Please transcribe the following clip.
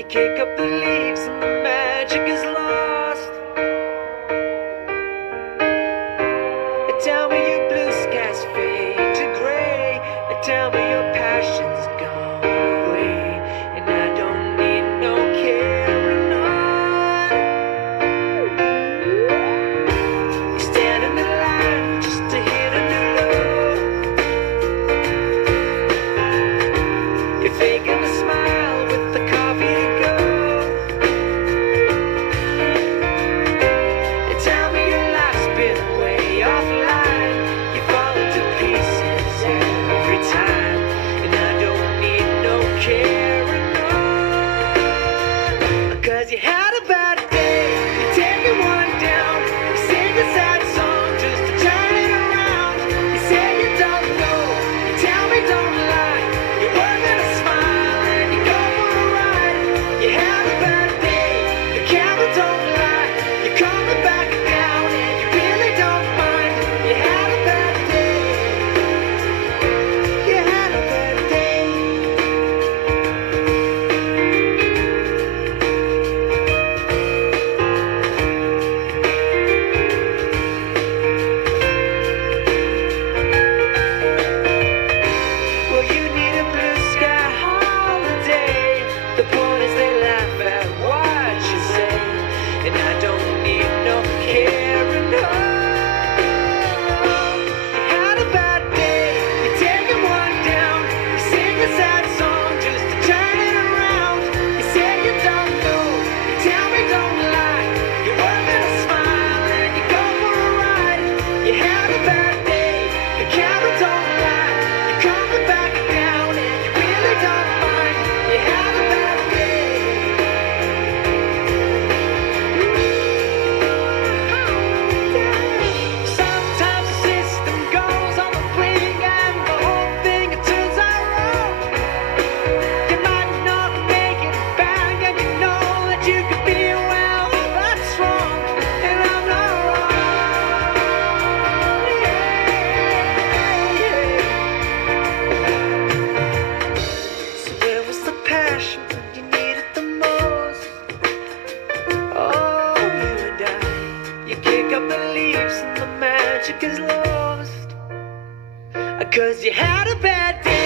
You kick up the leaves and the magic is lost. Tell me your blue skies fade to gray. Tell me your passion's gone away, and I don't need no carrying on. You stand in the line just to hit a new low. You're faking a smile with the coffee to go. And tell me your life's been way offline. You fall into pieces every time, and I don't need no carrying on. 'Cause you had a bad day, you're taking one down. You sing a sad song just to turn it around. You say you don't know, you tell me don't lie. You're working a smile and you go for a ride. You had a bad day, the camera don't lie. You're coming back down and you really don't mind. You had a bad day. You had a bad day. Well, you need a blue sky holiday. The point is they laugh at what you say, and I don't need no carrying on. You had a bad day, you're taking one down. You sing a sad song just to turn it around. You say you don't know, you tell me don't lie. You're working a smile and you go for a ride. You had a bad day, the camera don't lie. You're coming back down and you really don't mind. You had a bad day. Sometimes the system goes on the fling and the whole thing it turns out wrong. You might not make it back and you know that you could be well, that's wrong, and I'm not wrong. So where was the passion when you needed the most? Oh, you and I, you kick up the leaves and the magic is lost. 'Cause you had a bad day.